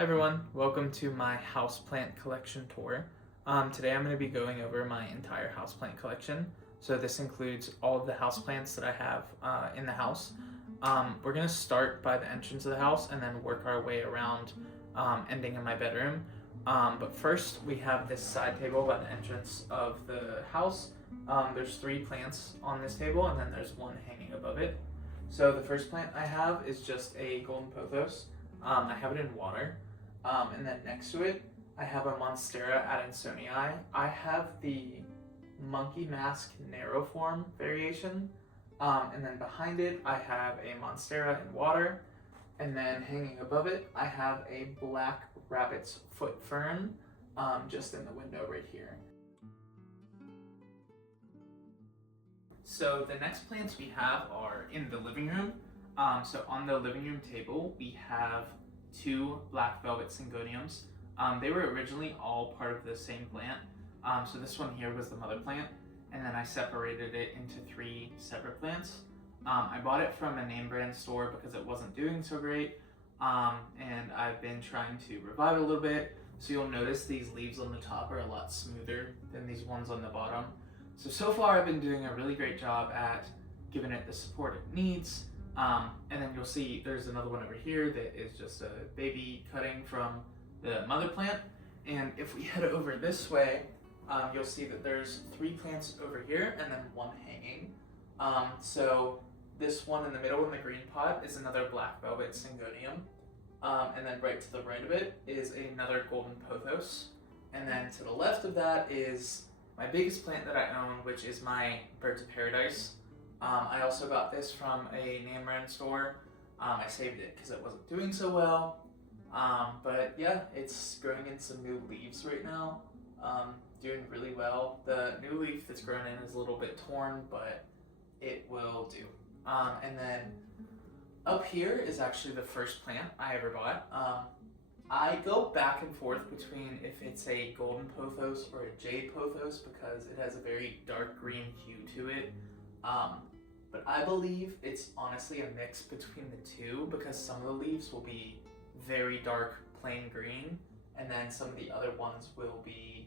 Hi everyone, welcome to my houseplant collection tour. Today I'm going to be going over my entire houseplant collection. So this includes all of the houseplants that I have in the house. We're going to start by the entrance of the house and then work our way around, ending in my bedroom. But first we have this side table by the entrance of the house. There's 3 plants on this table and then there's one hanging above it. So the first plant I have is just a golden pothos. I have it in water. And then next to it, I have a Monstera Adansonii. I have the monkey mask narrow form variation. And then behind it, I have a Monstera in water. And then hanging above it, I have a black rabbit's foot fern just in the window right here. So the next plants we have are in the living room. So on the living room table, we have 2 black velvet syngoniums. They were originally all part of the same plant. So this one here was the mother plant, and then I separated it into 3 separate plants. I bought it from a name brand store because it wasn't doing so great, and I've been trying to revive it a little bit. So you'll notice these leaves on the top are a lot smoother than these ones on the bottom. So far I've been doing a really great job at giving it the support it needs. And then you'll see there's another one over here that is just a baby cutting from the mother plant. And if we head over this way, you'll see that there's 3 plants over here and then 1 hanging. So this one in the middle in the green pot is another black velvet syngonium. And then right to the right of it is another golden pothos. And then to the left of that is my biggest plant that I own, which is my birds of paradise. I also got this from a name brand store. I saved it because it wasn't doing so well. But yeah, it's growing in some new leaves right now. Doing really well. The new leaf that's grown in is a little bit torn, but it will do. And then up here is actually the first plant I ever bought. I go back and forth between if it's a golden pothos or a jade pothos because it has a very dark green hue to it. But I believe it's honestly a mix between the 2 because some of the leaves will be very dark plain green and then some of the other ones will be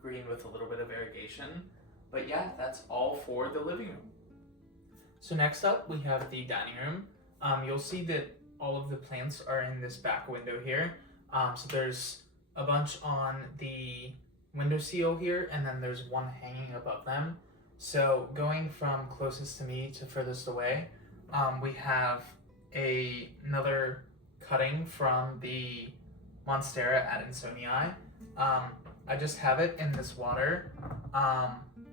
green with a little bit of variegation. But yeah, that's all for the living room. So next up we have the dining room. You'll see that all of the plants are in this back window here. So there's a bunch on the windowsill here and then there's 1 hanging above them. So going from closest to me to furthest away, we have another cutting from the Monstera Adansonii. I just have it in this water.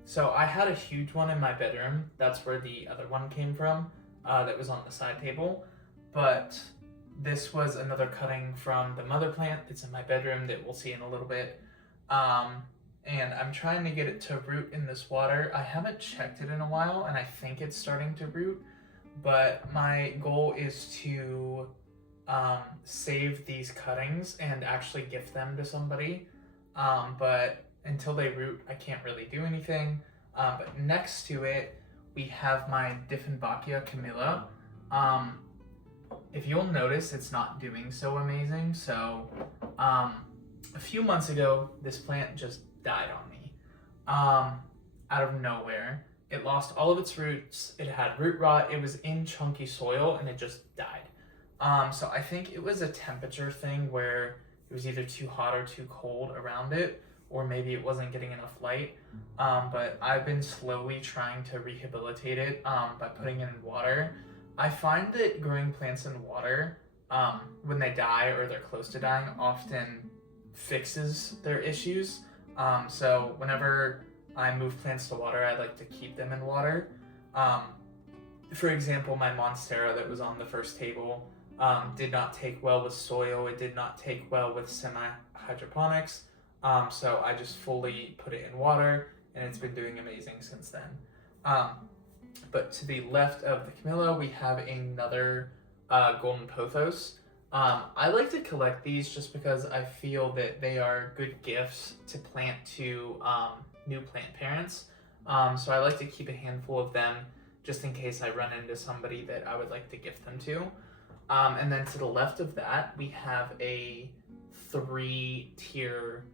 So I had a huge one in my bedroom. That's where the other one came from, that was on the side table. But this was another cutting from the mother plant that's in my bedroom that we'll see in a little bit. And I'm trying to get it to root in this water. I haven't checked it in a while and I think it's starting to root, but my goal is to save these cuttings and actually gift them to somebody. But until they root, I can't really do anything. But next to it, we have my Dieffenbachia Camilla. If you'll notice, it's not doing so amazing. So a few months ago, this plant just died on me out of nowhere. It lost all of its roots. It had root rot. It was in chunky soil and it just died. So I think it was a temperature thing where it was either too hot or too cold around it, or maybe it wasn't getting enough light. But I've been slowly trying to rehabilitate it by putting it in water. I find that growing plants in water, when they die or they're close to dying, often fixes their issues. So whenever I move plants to water, I like to keep them in water. For example, my Monstera that was on the first table did not take well with soil. It did not take well with semi-hydroponics. So I just fully put it in water and it's been doing amazing since then. But to the left of the Camilla, we have another golden pothos. I like to collect these just because I feel that they are good gifts to plant to new plant parents. So I like to keep a handful of them just in case I run into somebody that I would like to gift them to. And then to the left of that, we have a 3-tier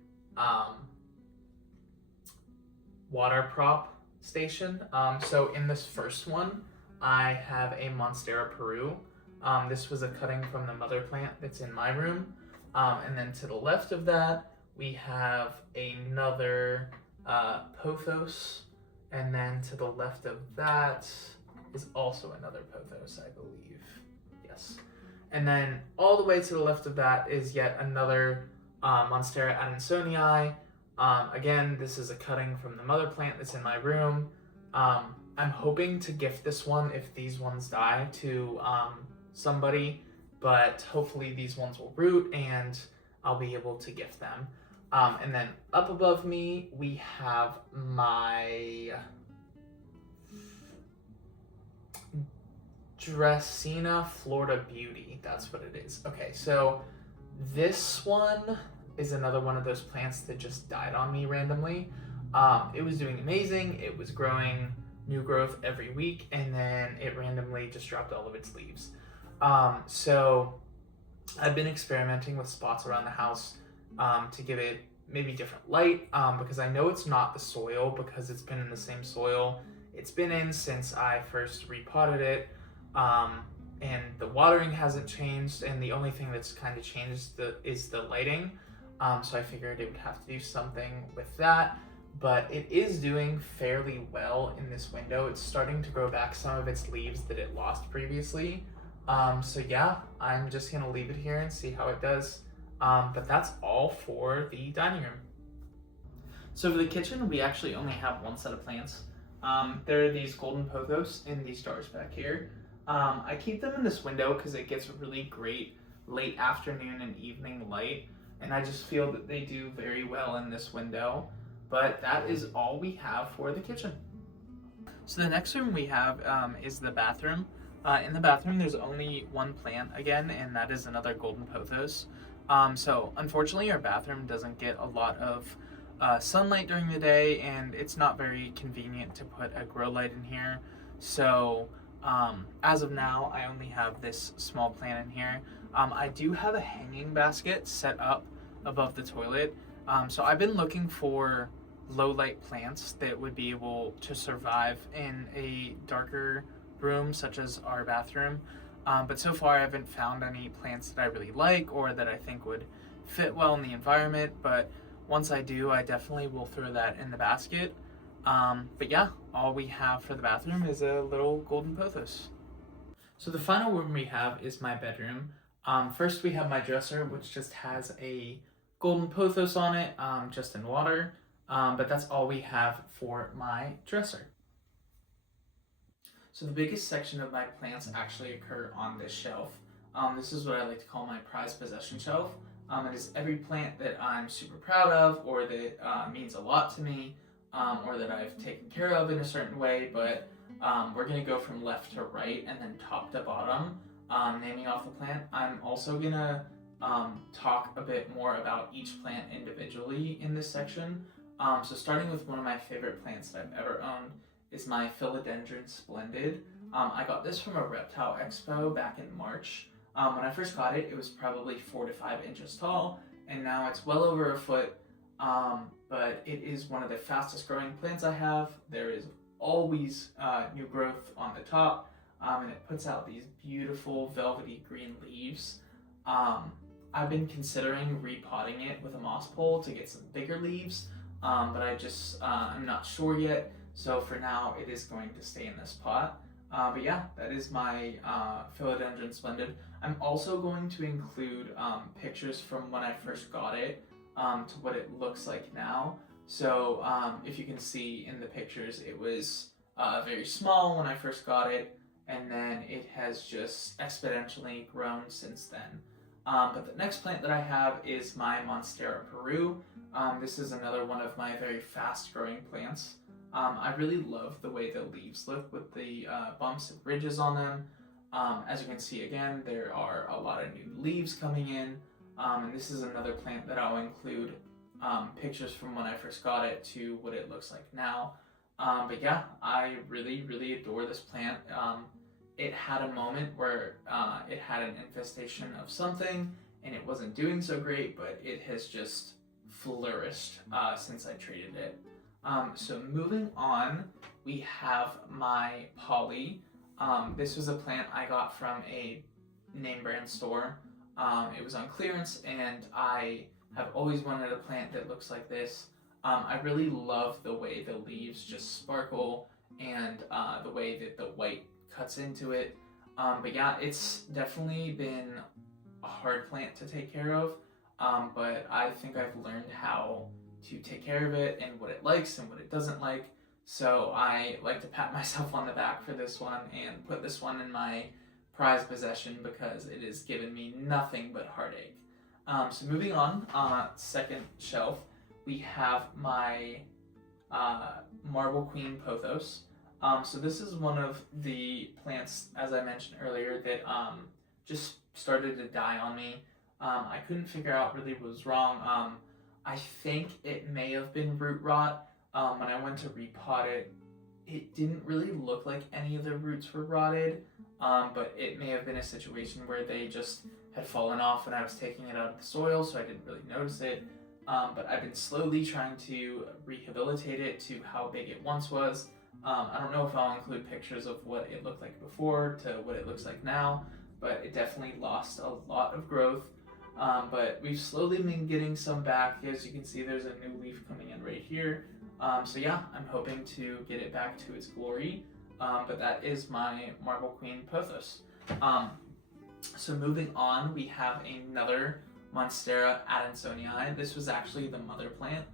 water prop station. So in this first one, I have a Monstera Peru. This was a cutting from the mother plant that's in my room. And then to the left of that, we have another pothos. And then to the left of that is also another pothos, I believe. Yes. And then all the way to the left of that is yet another Monstera adansonii. Again, this is a cutting from the mother plant that's in my room. I'm hoping to gift this one if these ones die to somebody, but hopefully these ones will root and I'll be able to gift them. And then up above me, we have my Dracena Florida Beauty. That's what it is. Okay, so this one is another one of those plants that just died on me randomly. It was doing amazing. It was growing new growth every week, and then it randomly just dropped all of its leaves. So I've been experimenting with spots around the house to give it maybe different light, because I know it's not the soil, because it's been in the same soil it's been in since I first repotted it, and the watering hasn't changed, and the only thing that's kind of changed is the lighting. So I figured it would have to do something with that, but it is doing fairly well in this window. It's starting to grow back some of its leaves that it lost previously. So yeah, I'm just gonna leave it here and see how it does. But that's all for the dining room. So for the kitchen, we actually only have one set of plants. There are these golden pothos in these jars back here. I keep them in this window because it gets really great late afternoon and evening light, and I just feel that they do very well in this window. But that is all we have for the kitchen. So the next room we have is the bathroom. In the bathroom, there's only one plant again, and that is another golden pothos. So unfortunately, our bathroom doesn't get a lot of sunlight during the day, and it's not very convenient to put a grow light in here. So as of now, I only have this small plant in here. I do have a hanging basket set up above the toilet. So I've been looking for low light plants that would be able to survive in a darker room such as our bathroom. But so far I haven't found any plants that I really like or that I think would fit well in the environment. But once I do, I definitely will throw that in the basket. But yeah, all we have for the bathroom is a little golden pothos. So the final room we have is my bedroom. First we have my dresser, which just has a golden pothos on it, just in water. But that's all we have for my dresser. So the biggest section of my plants actually occur on this shelf. This is what I like to call my prized possession shelf. It is every plant that I'm super proud of, or that means a lot to me, or that I've taken care of in a certain way. But we're going to go from left to right and then top to bottom, naming off the plant. I'm also going to talk a bit more about each plant individually in this section. So starting with one of my favorite plants that I've ever owned is my Philodendron Splendid. I got this from a reptile expo back in March. When I first got it, it was probably 4 to 5 inches tall, and now it's well over a foot. But it is one of the fastest growing plants I have. There is always new growth on the top, and it puts out these beautiful velvety green leaves. I've been considering repotting it with a moss pole to get some bigger leaves, but I'm not sure yet. So for now, it is going to stay in this pot. But yeah, that is my Philodendron Splendid. I'm also going to include pictures from when I first got it to what it looks like now. So if you can see in the pictures, it was very small when I first got it, and then it has just exponentially grown since then. But the next plant that I have is my Monstera Peru. This is another one of my very fast growing plants. I really love the way the leaves look with the bumps and ridges on them. As you can see again, there are a lot of new leaves coming in, and this is another plant that I'll include pictures from when I first got it to what it looks like now. But yeah, I really, really adore this plant. it had a moment where it had an infestation of something and it wasn't doing so great, but it has just flourished since I treated it. So moving on, we have my Polly. This was a plant I got from a name brand store. It was on clearance, and I have always wanted a plant that looks like this. I really love the way the leaves just sparkle and the way that the white cuts into it. But yeah, it's definitely been a hard plant to take care of, but I think I've learned how to take care of it and what it likes and what it doesn't like. So I like to pat myself on the back for this one and put this one in my prized possession because it has given me nothing but heartache. So moving on, second shelf, we have my Marble Queen Pothos. So this is one of the plants, as I mentioned earlier, that just started to die on me. I couldn't figure out really what was wrong. I think it may have been root rot. When I went to repot it, it didn't really look like any of the roots were rotted, but it may have been a situation where they just had fallen off when I was taking it out of the soil, so I didn't really notice it. But I've been slowly trying to rehabilitate it to how big it once was. I don't know if I'll include pictures of what it looked like before to what it looks like now, but it definitely lost a lot of growth. But we've slowly been getting some back. As you can see, there's a new leaf coming in right here. So yeah, I'm hoping to get it back to its glory. But that is my Marble Queen Pothos. So moving on, we have another Monstera Adansonii. This was actually the mother plant.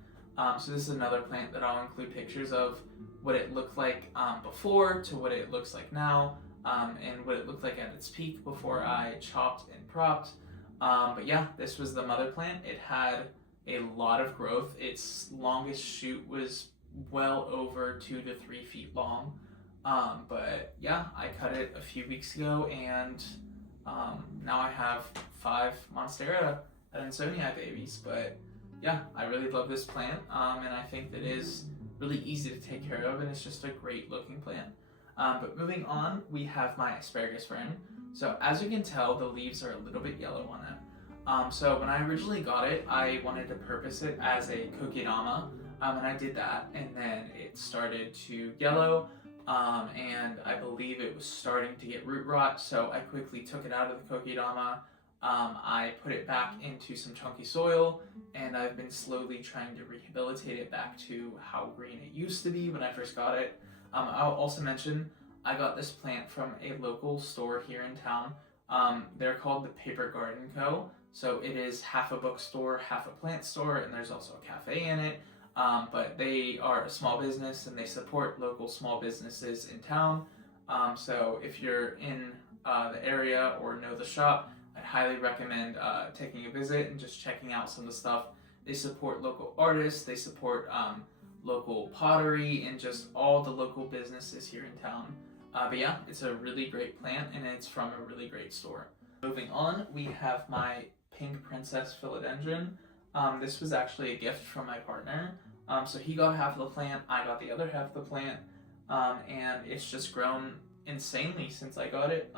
So this is another plant that I'll include pictures of what it looked like before to what it looks like now, and what it looked like at its peak before I chopped and propped. But yeah, this was the mother plant. It had a lot of growth. Its longest shoot was well over 2 to 3 feet long. But yeah, I cut it a few weeks ago, and now I have 5 Monstera Adansonii babies. But yeah, I really love this plant, and I think that it is really easy to take care of, and it's just a great looking plant. But moving on, we have my asparagus fern. So as you can tell, the leaves are a little bit yellow on it. So when I originally got it, I wanted to purpose it as a kokedama, and I did that, and then it started to yellow, and I believe it was starting to get root rot, so I quickly took it out of the kokedama. I put it back into some chunky soil, and I've been slowly trying to rehabilitate it back to how green it used to be when I first got it. I'll also mention I got this plant from a local store here in town. They're called the Paper Garden Co. So it is half a bookstore, half a plant store, and there's also a cafe in it. But they are a small business, and they support local small businesses in town. So if you're in the area or know the shop, I'd highly recommend taking a visit and just checking out some of the stuff. They support local artists, they support local pottery, and just all the local businesses here in town. But yeah, it's a really great plant, and it's from a really great store. Moving on, we have my Pink Princess Philodendron. This was actually a gift from my partner. So he got half of the plant, I got the other half of the plant, and it's just grown insanely since I got it.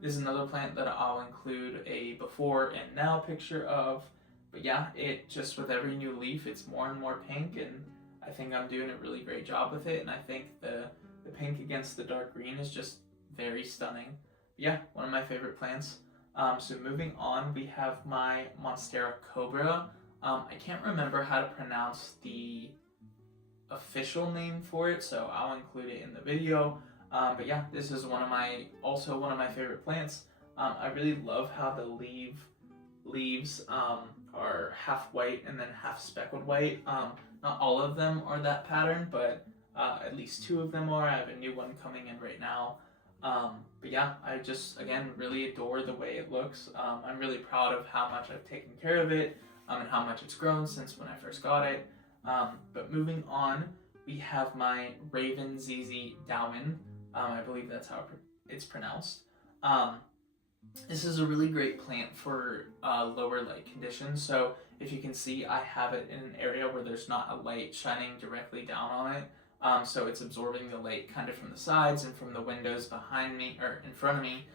This is another plant that I'll include a before and now picture of. But yeah, it just with every new leaf, it's more and more pink, and I think I'm doing a really great job with it, and I think the pink against the dark green is just very stunning. Yeah, one of my favorite plants. So moving on, we have my Monstera Cobra. I can't remember how to pronounce the official name for it, so I'll include it in the video. But yeah, this is also one of my favorite plants. I really love how the leaves are half white and then half speckled white. Not all of them are that pattern, but at least 2 of them are. I have a new one coming in right now. But yeah, I just, again, really adore the way it looks. I'm really proud of how much I've taken care of it, and how much it's grown since when I first got it. But moving on, we have my Raven ZZ Dowen. I believe that's how it's pronounced. This is a really great plant for lower light conditions. So if you can see, I have it in an area where there's not a light shining directly down on it. so it's absorbing the light kind of from the sides and from the windows behind me or in front of me.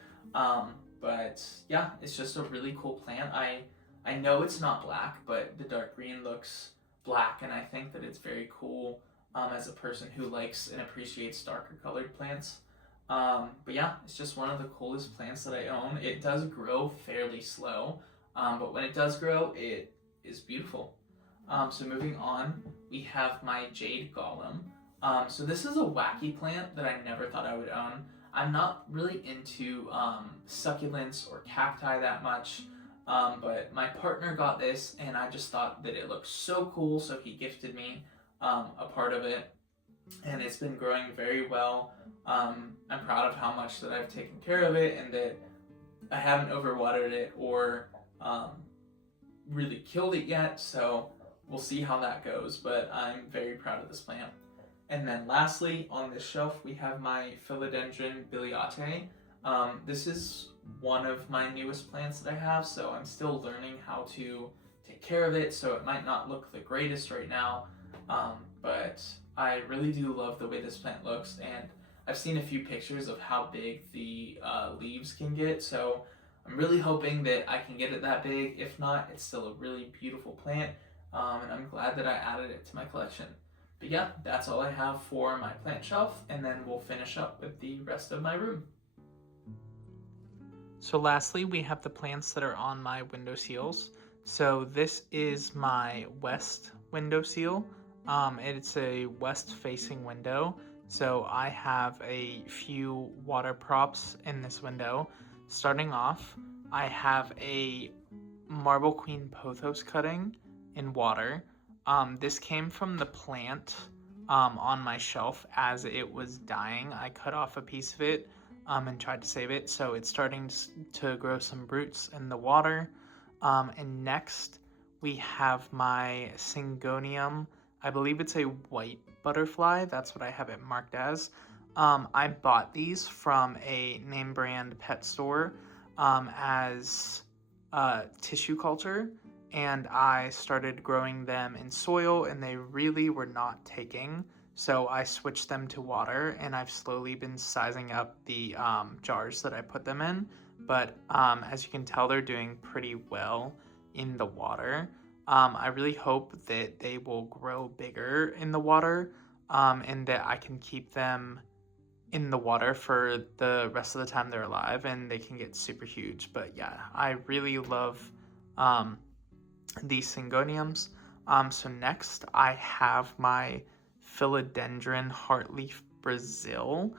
But yeah, it's just a really cool plant. I know it's not black, but the dark green looks black, and I think that it's very cool as a person who likes and appreciates darker colored plants. But yeah, it's just one of the coolest plants that I own. It does grow fairly slow, but when it does grow, it is beautiful. So moving on, we have my jade golem. So this is a wacky plant that I never thought I would own. I'm not really into succulents or cacti that much, but my partner got this, and I just thought that it looked so cool, so he gifted me a part of it, and it's been growing very well. I'm proud of how much that I've taken care of it, and that I haven't overwatered it or really killed it yet, so we'll see how that goes, but I'm very proud of this plant. And then lastly, on this shelf, we have my Philodendron biliate. This is one of my newest plants that I have, so I'm still learning how to take care of it, so it might not look the greatest right now, but I really do love the way this plant looks, and I've seen a few pictures of how big the leaves can get, so I'm really hoping that I can get it that big. If not, it's still a really beautiful plant, and I'm glad that I added it to my collection. But yeah, that's all I have for my plant shelf, and then we'll finish up with the rest of my room. So lastly, we have the plants that are on my window seals. So this is my west window seal. It's a west-facing window. So I have a few water props in this window. Starting off, I have a Marble Queen pothos cutting in water. This came from the plant on my shelf as it was dying. I cut off a piece of it and tried to save it, so it's starting to grow some roots in the water. And next, we have my Syngonium. I believe it's a white butterfly. That's what I have it marked as. I bought these from a name brand pet store as tissue culture, and I started growing them in soil, and they really were not taking, so I switched them to water, and I've slowly been sizing up the jars that I put them in, but as you can tell, they're doing pretty well in the water. I really hope that they will grow bigger in the water, and that I can keep them in the water for the rest of the time they're alive, and they can get super huge. But yeah, I really love these Syngoniums. So next I have my Philodendron Heartleaf Brazil.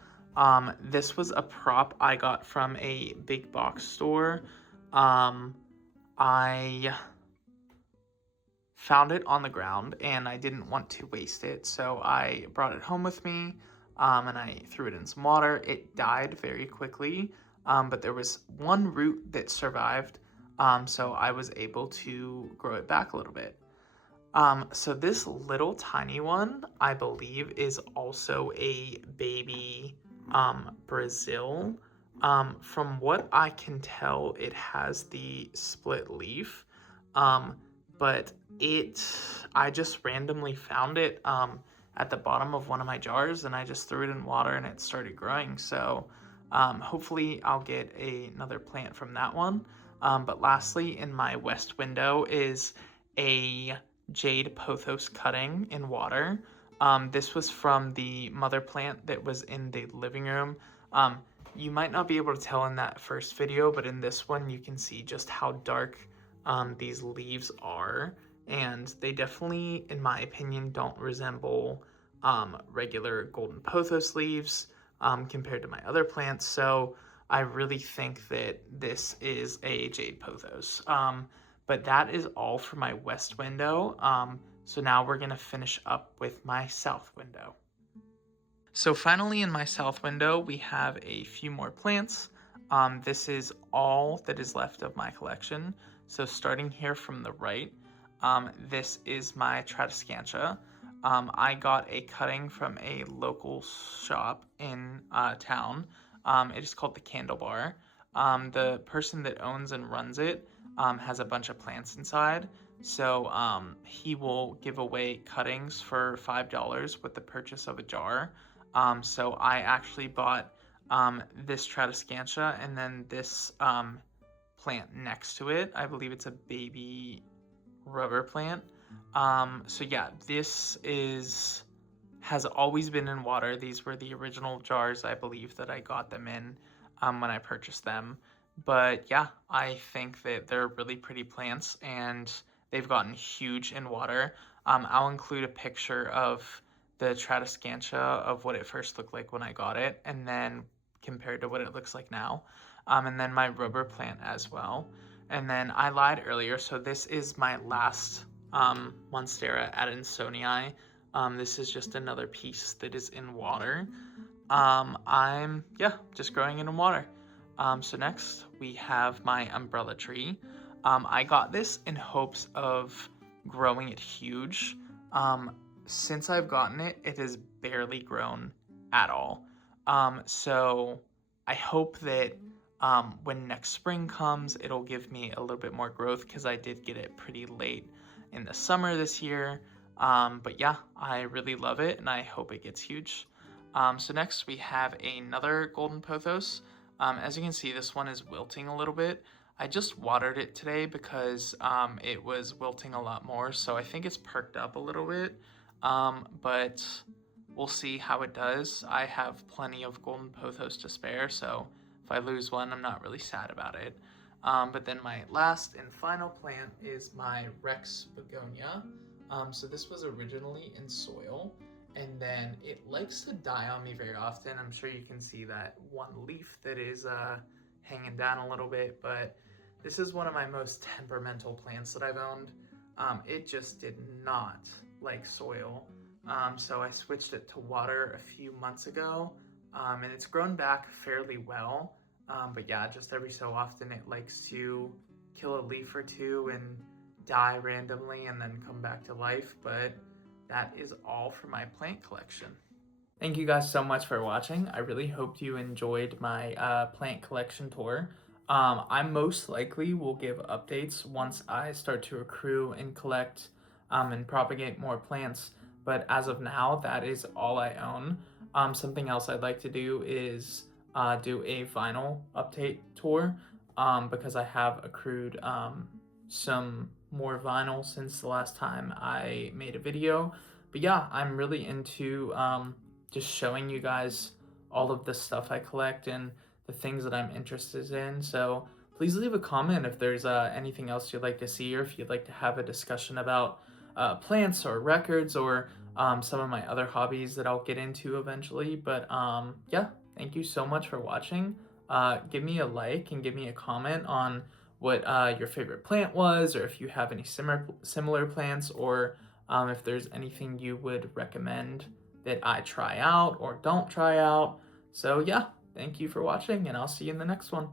This was a prop I got from a big box store. I found it on the ground and I didn't want to waste it, so I brought it home with me, and I threw it in some water. It died very quickly, but there was one root that survived, so I was able to grow it back a little bit. So this little tiny one, I believe, is also a baby Brazil. From what I can tell, it has the split leaf, but I just randomly found it at the bottom of one of my jars, and I just threw it in water and it started growing. So hopefully I'll get another plant from that one. But lastly, in my west window is a jade pothos cutting in water. This was from the mother plant that was in the living room. You might not be able to tell in that first video, but in this one you can see just how dark these leaves are, and they definitely, in my opinion, don't resemble regular golden pothos leaves compared to my other plants. So I really think that this is a jade pothos. But that is all for my west window. So now we're gonna finish up with my south window. So finally in my south window, we have a few more plants. This is all that is left of my collection. So starting here from the right, this is my Tradescantia. I got a cutting from a local shop in town. It is called the Candle Bar. The person that owns and runs it has a bunch of plants inside. So he will give away cuttings for $5 with the purchase of a jar. So I actually bought this Tradescantia and then this plant next to it. I believe it's a baby rubber plant. So yeah, this has always been in water. These were the original jars, I believe, that I got them in when I purchased them. But yeah, I think that they're really pretty plants and they've gotten huge in water. I'll include a picture of the Tradescantia of what it first looked like when I got it and then compared to what it looks like now. And then my rubber plant as well. And then I lied earlier, so this is my last Monstera adansonii. This is just another piece that is in water. I'm just growing it in water. So next we have my umbrella tree. I got this in hopes of growing it huge. Since I've gotten it, it has barely grown at all. So I hope that when next spring comes, it'll give me a little bit more growth because I did get it pretty late in the summer this year. But yeah, I really love it and I hope it gets huge. So next we have another golden pothos. As you can see, this one is wilting a little bit. I just watered it today because it was wilting a lot more, so I think it's perked up a little bit. But we'll see how it does. I have plenty of golden pothos to spare, so if I lose one, I'm not really sad about it. But then my last and final plant is my Rex begonia. So this was originally in soil, and then it likes to die on me very often. I'm sure you can see that one leaf that is hanging down a little bit, but this is one of my most temperamental plants that I've owned. It just did not like soil. So I switched it to water a few months ago, and it's grown back fairly well. But yeah, just every so often it likes to kill a leaf or two and die randomly and then come back to life. But that is all for my plant collection. Thank you guys so much for watching. I really hope you enjoyed my plant collection tour. I most likely will give updates once I start to accrue and collect and propagate more plants. But as of now, that is all I own. Something else I'd like to do is do a vinyl update tour because I have accrued some more vinyl since the last time I made a video. But yeah, I'm really into just showing you guys all of the stuff I collect and the things that I'm interested in. So please leave a comment if there's anything else you'd like to see, or if you'd like to have a discussion about plants or records or some of my other hobbies that I'll get into eventually. But yeah, thank you so much for watching. Give me a like and give me a comment on what your favorite plant was, or if you have any similar plants, or if there's anything you would recommend that I try out or don't try out. So yeah, thank you for watching, and I'll see you in the next one.